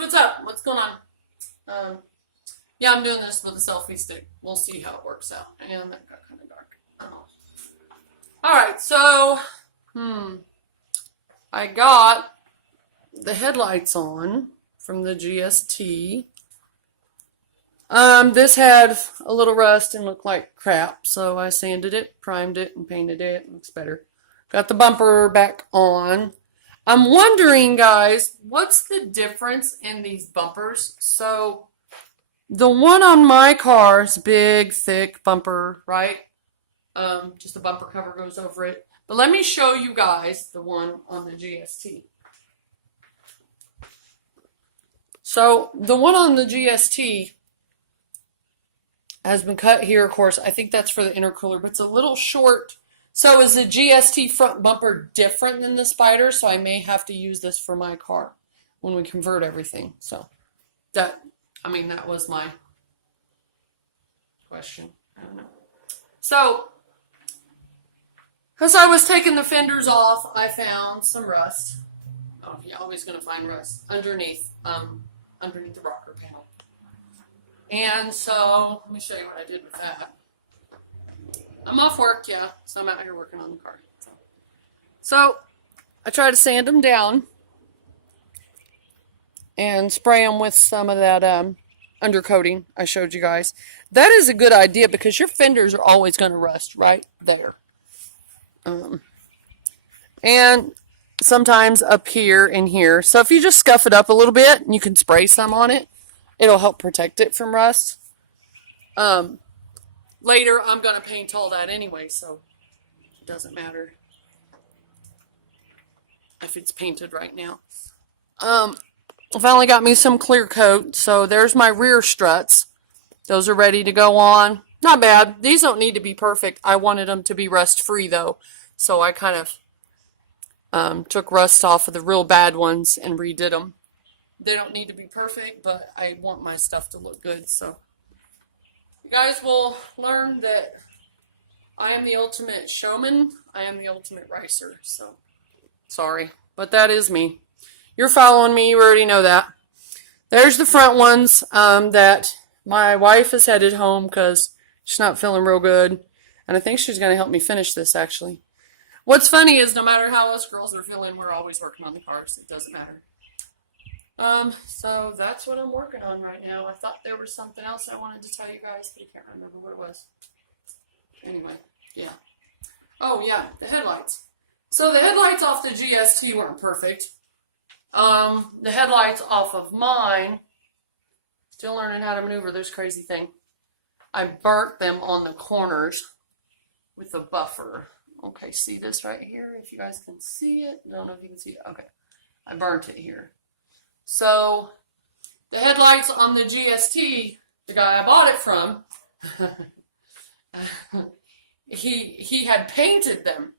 what's up? What's going on? Yeah, I'm doing this with a selfie stick. We'll see how it works out. And that got kind of dark. I don't know. Alright, so, I got the headlights on from the GST. This had a little rust and looked like crap, so I sanded it, primed it, and painted it. It looks better. Got the bumper back on. I'm wondering, guys, what's the difference in these bumpers? So, the one on my car is big, thick bumper, right? Just the bumper cover goes over it. But let me show you guys the one on the GST. So, the one on the GST has been cut here, of course. I think that's for the intercooler, but it's a little short. So is the GST front bumper different than the Spider? So I may have to use this for my car when we convert everything. So that was my question. I don't know. So as I was taking the fenders off, I found some rust. Oh, you're always going to find rust underneath the rocker panel. And so let me show you what I did with that. I'm off work, yeah, so I'm out here working on the car. So I try to sand them down and spray them with some of that undercoating I showed you guys. That is a good idea because your fenders are always going to rust right there. And sometimes up here and here. So if you just scuff it up a little bit and you can spray some on it, it'll help protect it from rust. Later, I'm going to paint all that anyway, so it doesn't matter if it's painted right now. I finally got me some clear coat, so there's my rear struts. Those are ready to go on. Not bad. These don't need to be perfect. I wanted them to be rust-free, though, so I kind of took rust off of the real bad ones and redid them. They don't need to be perfect, but I want my stuff to look good, so... You guys will learn that I am the ultimate showman. I am the ultimate racer. So, sorry. But that is me. You're following me. You already know that. There's the front ones that my wife is headed home because she's not feeling real good. And I think she's going to help me finish this, actually. What's funny is no matter how us girls are feeling, we're always working on the cars. It doesn't matter. So that's what I'm working on right now. I thought there was something else I wanted to tell you guys, but I can't remember what it was. Anyway, yeah. Oh, yeah, the headlights. So the headlights off the GST weren't perfect. The headlights off of mine, still learning how to maneuver this crazy thing. I burnt them on the corners with a buffer. Okay, see this right here? If you guys can see it. I don't know if you can see it. Okay, I burnt it here. So, the headlights on the GST, the guy I bought it from, he had painted them.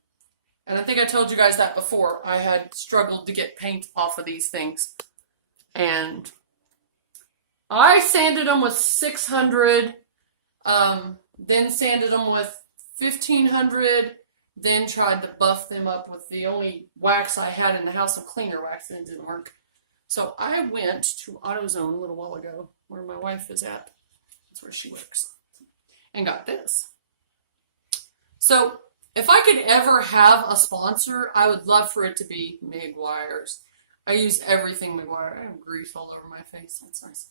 And I think I told you guys that before. I had struggled to get paint off of these things. And I sanded them with 600, then sanded them with 1500, then tried to buff them up with the only wax I had in the house, of cleaner wax, and it didn't work. So I went to AutoZone a little while ago, where my wife is at. That's where she works. And got this. So if I could ever have a sponsor, I would love for it to be Meguiar's. I use everything Meguiar. I have grease all over my face. That's nice.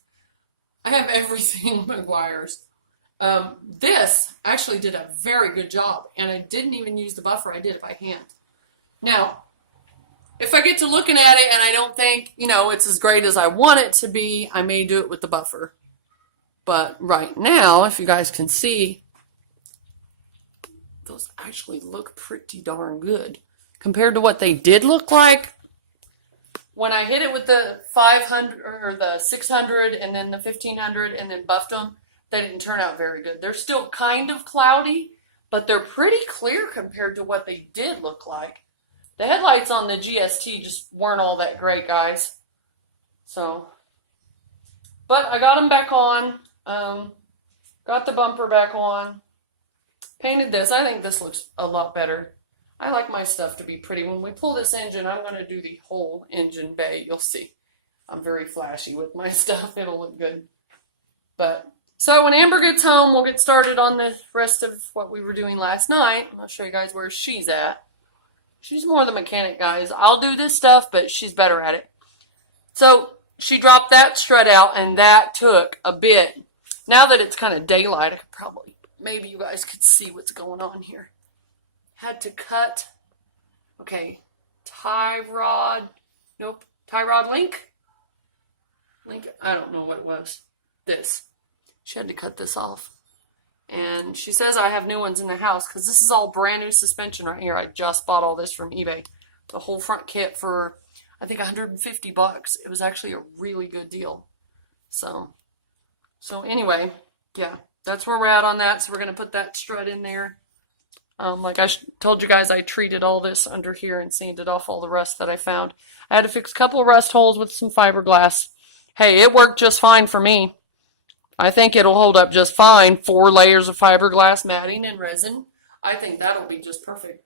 I have everything Meguiar's. This actually did a very good job. And I didn't even use the buffer. I did it by hand. Now, if I get to looking at it and I don't think, it's as great as I want it to be, I may do it with the buffer. But right now, if you guys can see, those actually look pretty darn good. Compared to what they did look like, when I hit it with the 500, or the 600, and then the 1500, and then buffed them, they didn't turn out very good. They're still kind of cloudy, but they're pretty clear compared to what they did look like. The headlights on the GST just weren't all that great, guys. So, but I got them back on. Got the bumper back on. Painted this. I think this looks a lot better. I like my stuff to be pretty. When we pull this engine, I'm going to do the whole engine bay. You'll see. I'm very flashy with my stuff. It'll look good. But so when Amber gets home, we'll get started on the rest of what we were doing last night. I'll show you guys where she's at. She's more the mechanic, guys. I'll do this stuff, but she's better at it. So she dropped that strut out, and that took a bit. Now that it's kind of daylight, I could probably, maybe you guys could see what's going on here. Had to cut, okay, tie rod link, I don't know what it was. This. She had to cut this off. And she says I have new ones in the house because this is all brand new suspension right here. I just bought all this from eBay. The whole front kit for, I think, $150. It was actually a really good deal. So anyway, yeah, that's where we're at on that. So we're going to put that strut in there. Like I told you guys, I treated all this under here and sanded off all the rust that I found. I had to fix a couple of rust holes with some fiberglass. Hey, it worked just fine for me. I think it'll hold up just fine. 4 layers of fiberglass matting and resin. I think that'll be just perfect.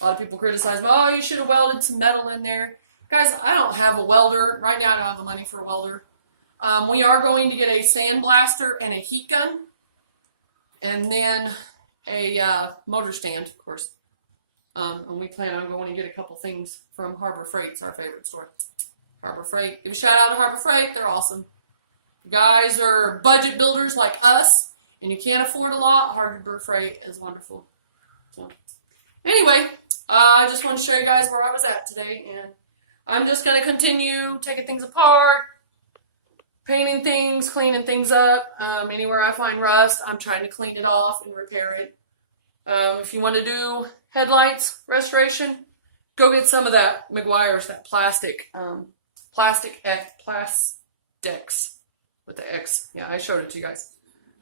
A lot of people criticize me, oh, you should have welded some metal in there. Guys, I don't have a welder. Right now I don't have the money for a welder. We are going to get a sandblaster and a heat gun. And then a motor stand, of course. And we plan on going to get a couple things from Harbor Freight. It's our favorite store. Harbor Freight. Give a shout out to Harbor Freight. They're awesome. You guys are budget builders like us, and you can't afford a lot. Harbor Freight is wonderful. So, anyway, I just want to show you guys where I was at today, and I'm just going to continue taking things apart, painting things, cleaning things up. Anywhere I find rust, I'm trying to clean it off and repair it. If you want to do headlights restoration, go get some of that Meguiar's, that plastic Plastics with the X. Yeah, I showed it to you guys.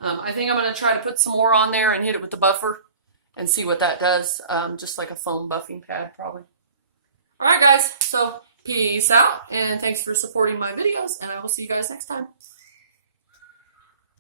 I think I'm going to try to put some more on there and hit it with the buffer and see what that does. Just like a foam buffing pad, probably. All right, guys. So, peace out, and thanks for supporting my videos, and I will see you guys next time.